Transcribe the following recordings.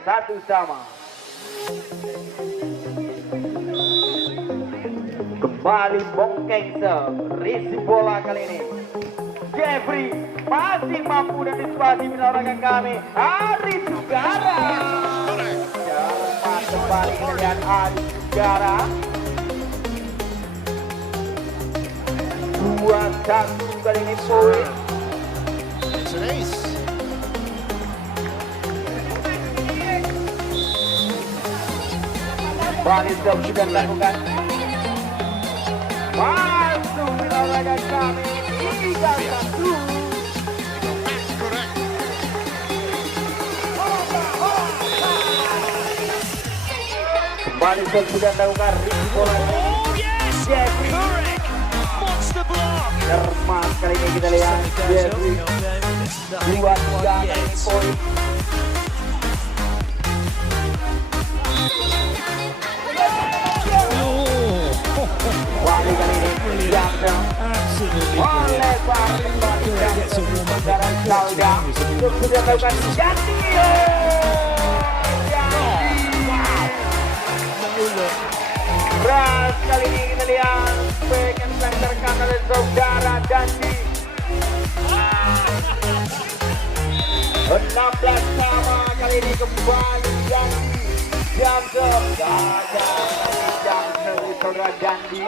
1-1. Kembali Bongkeng risi bola kali ini. Jeffrey masih mampu dan disipasi menorehkan kami. Ari Sugara. Cermat kembali dengan Ari Sugara. 2-1 kali ini poin. It's an ace. Bali sudah dilakukan. Masuk menorehkan kami. 3-1. That's correct. Kembali sudah dilakukan. Risi bola. Oh yes! Jeffrey. Correct! Monster block! Cermat kali ini kita lihat. Jeffrey. 2-3 kali ini poin. Bali kali ini Jamsel. Oleh Bali Jamsel. Sekarang Sauda sudah melakukan ganti. Beras kali ini kita lihat back and center kanan oleh saudara Dandi. 16 sama kali ini kembali Dandi. Jamsel gagal Jamsel di saudara Dandi.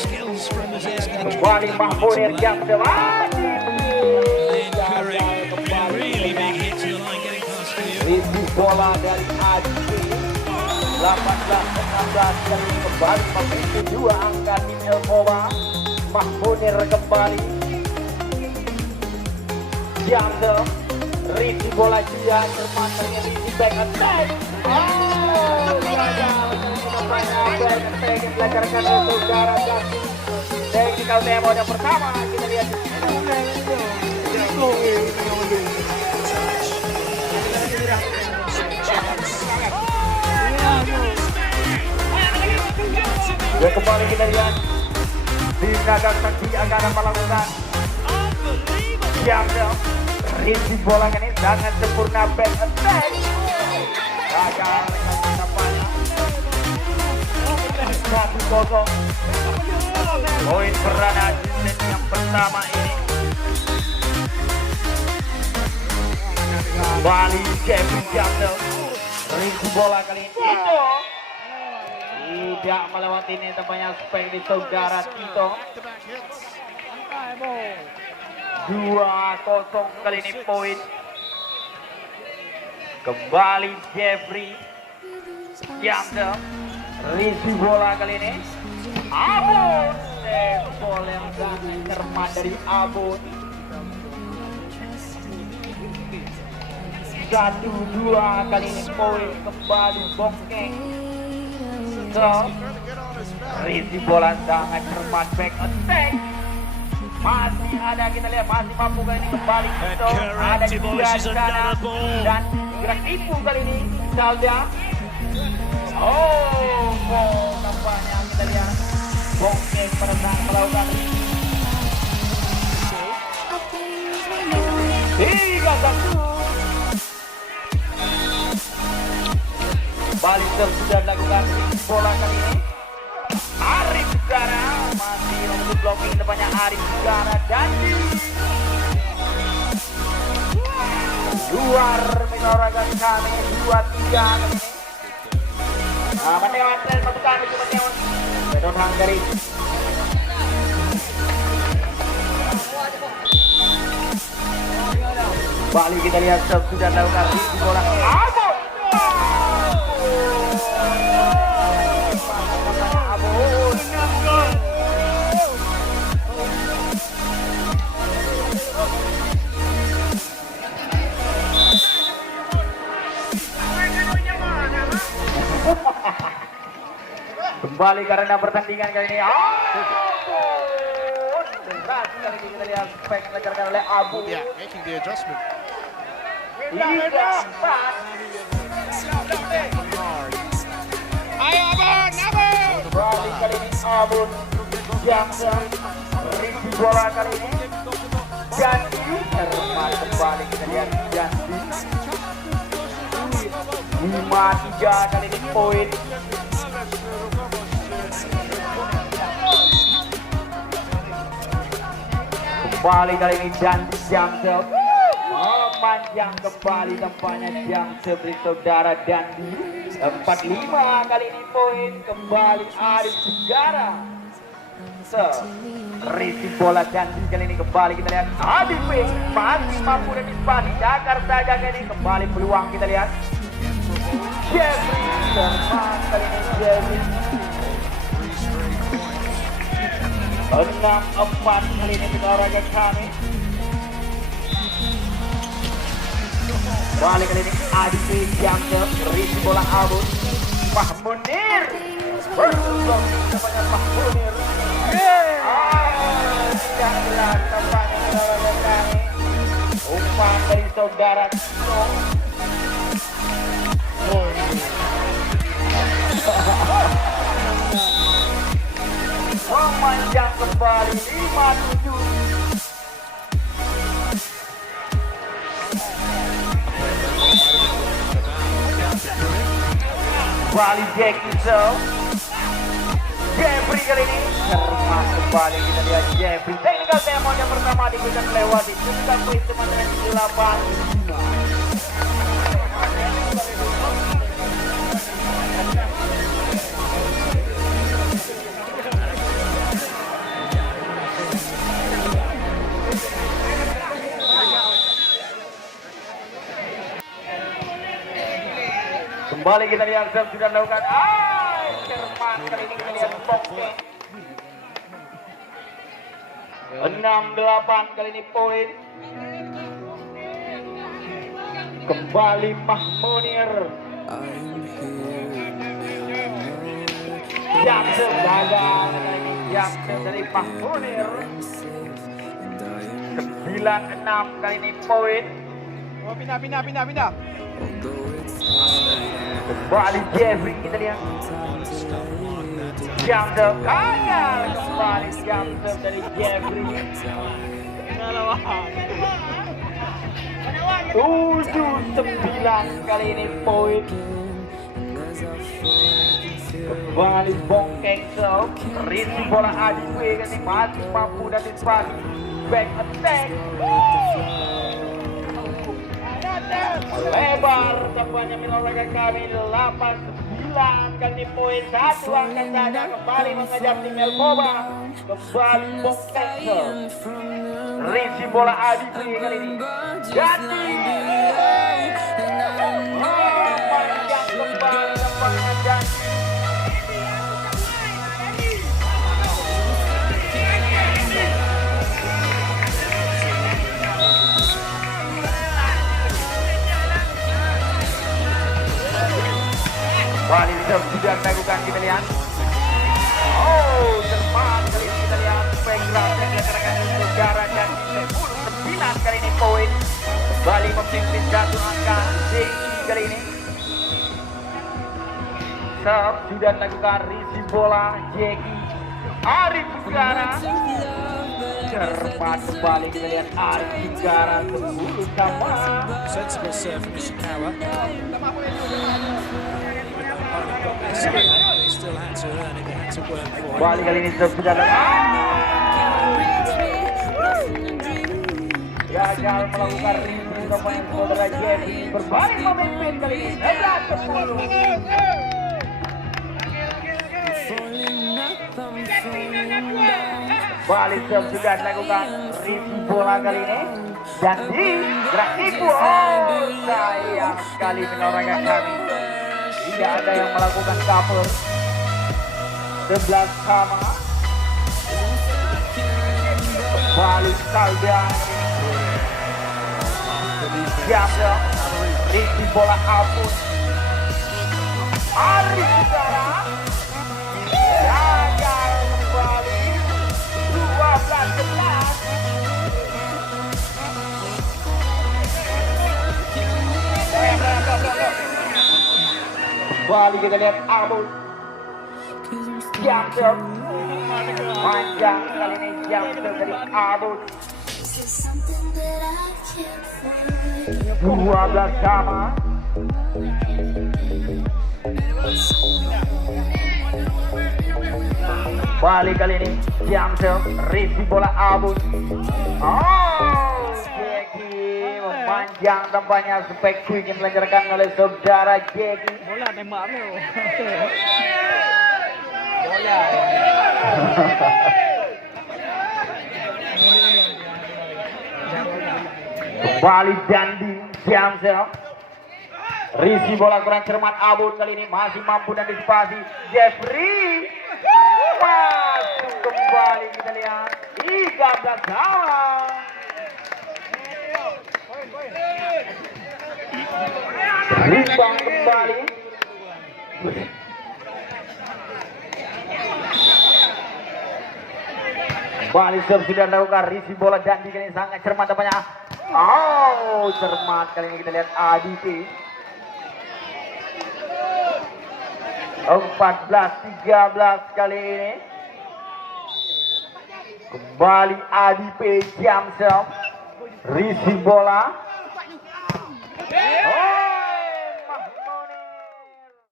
Skills from Mazeski. Kembali Mahmunir Jamsel. Really big hit to the line getting past you. Risi bola dari Aji. 18-16 kali ini kembali memimpin 2 angka tim Elkoma. Mahmunir kembali. Jamsel. Risi bola dia. Cermat dengan Risi back attack. Gagal. Back attack yang dilancarkan oleh saudara Dandi. Technical demo yang pertama kita lihat. Ya kembali kita lihat di Nagasaki akan melakukan Jamsel. Risi bola ini sangat sempurna back attack. Gagal dengan tampaknya 1-0. Poin berada di set yang pertama ini. Kembali Kevin Jamsel. Risi bola kali ini Tito. Tidak melewati ini tampaknya spek di saudara Tito. 2-0 kali ini poin. Kembali Jeffrey Jamsel. Risi bola kali ini Abon. Bola yang sangat cermat dari Abon. 1-2 kali ini poin. Kembali Bongkeng. Risi bola sangat cermat back attack. Masih ada kita lihat masih mampu kali ini kembali Tito. Ada di sebelah sana dan gerak ibu kali ini Salda. Oh, nampaknya kita lihat Bongkeng pada saat melakukan 3-1. Bali sudah dilakukan bola kali ini. Arif Sugara masih untuk blocking depannya Arif Sugara dan luar menorehkan kami 2-3 kali ini. Menewan tren satu kami cuma Menewan Bedon Hungary. Bali kita lihat sudah dilakukan risi bola. Kembali karena pertandingan kali ini. Berat kali ini kita lihat spek dilancarkan oleh Abu. Yeah, making the adjustment. Kembali kali ini Abu. Jackson, Ricky bola kali ini. Janji termat kembali, kita lihat Janji 5-3 kali ini poin. Kembali kali ini Janji Jackson memanjang kembali tempatnya Jackson beri saudara Dandi. 45 kali ini poin, kembali Arif Segara. Risi bola Janji kali ini kembali kita lihat Adip masih mampu dan dispani Jakarta jaga ini kembali peluang kita lihat Jeffrey termas kali ini Jeffrey 6-4 kali ini kita olahraga kami kembali kali ini Adip Jangsel Risi bola Abun Mahmunir bersulung namanya Mahmunir. Tidak jelas tampaknya saudara kami umpan dari saudara Tino memanjang kembali 5-7. Kembali Jackie Show Jeffrey kali ini termas kembali kita lihat Jeffrey technical demo yang pertama diberikan melewati ketika poin teman-teman 8. Kembali kita lihat Sam sudah melakukan cermat kali ini kita lihat Bokeh 6-8 kali ini poin. Kembali Mahmunir Jackson gagal lagi Jackson dari Mahmunir 9-6 kali ini poin. Pindah. Kembali Jeffrey kita lihat Jackson gagal kembali Jackson dari Jeffrey 7-9 kali ini poin. Kembali Bongkeng Show Risi bola Adikwe kan masih mampu dan dispani back attack lebar tampaknya milolega kami 8-9 kali poin. Satu angka saja kembali mengejar tim Melboba. Kembali Bongkeng Show Risi bola Adikwe kali ini jadi panjang kembali tampaknya Janji. Wali sudah melakukan kita lihat. Terpas kali ini kita lihat background yang dilaksanakan negara dan 10-9 kali ini poin. Kembali memimpin satu angka kali ini. Serve sudah dilakukan Risi bola Jeki Arif Segara. Cermat kembali kita lihat Arif Segara 10-sama. Sensible serve from Ishikawa. They still had to earn it, they had to work for it. Kembali kali ini sudah gagal melakukan review pemain saudara Jeffrey berbalik memimpin kali ini 11-10. Balik sudah dilakukan review bola kali ini dan di gerak ibu sayang sekali penyelenggaraan kami tidak ada yang melakukan cover. 11 sama balik Salda Jaksel Riki bola Apun Arif Segara gagal kembali 12-11. Kembali kita lihat Abun Jaksel Panjang kali ini jam dari Abud. 12 sama. Balik kali ini Jamsel, review bola Abud. Oh, Jeki memanjang tampaknya spek quick yang dilancarkan oleh saudara Jeki. Bola tembak tu. Kembali Dandi Jamsel. Risi bola kurang cermat Abud kali ini masih mampu dan disipasi Jeffrey. Masuk kembali kita lihat 13 sama. Ribang kembali. Kembali serve sudah dilakukan Risi bola Dandi kali ini sangat cermat tampaknya. Oh, cermat kali ini kita lihat ADP. 14-13 kali ini. Kembali ADP Jamsel. Risi bola.